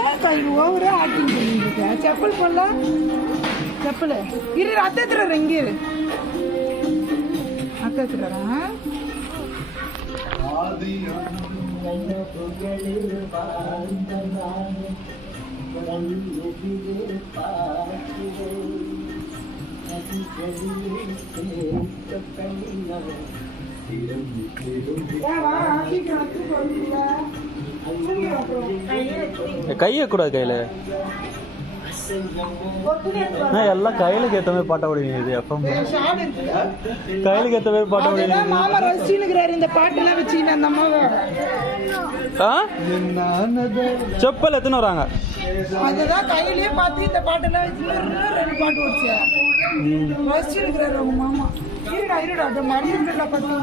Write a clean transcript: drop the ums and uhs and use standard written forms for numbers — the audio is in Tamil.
ஏன் கை ஓவரா ஆக்டிங் பண்ணிட்டு செப்பல் பண்ணலாம் செப்பல் இரு அத்தத்துற இங்கே இரு அத்தத்துறா கைய கூடாது கையில எல்லாம் கையிலுக்கு ஏத்த மாதிரி பாட்ட முடியுது எப்ப கையிலுக்கு ஏத்த மாதிரி பாட்ட முடியுது மாமா ரசிச்சுக்கிறாரு இந்த பாட்டெல்லாம் வச்சு அந்த அம்மாவை செப்பல் எத்தனை வராங்க அதுதான் கையிலேயே பார்த்து இந்த பாட்டெல்லாம் வச்சு 2 பாட்டு வச்சு ரசிச்சுக்கிறாரு அவங்க மாமா இருடா அது மடியில் பார்த்து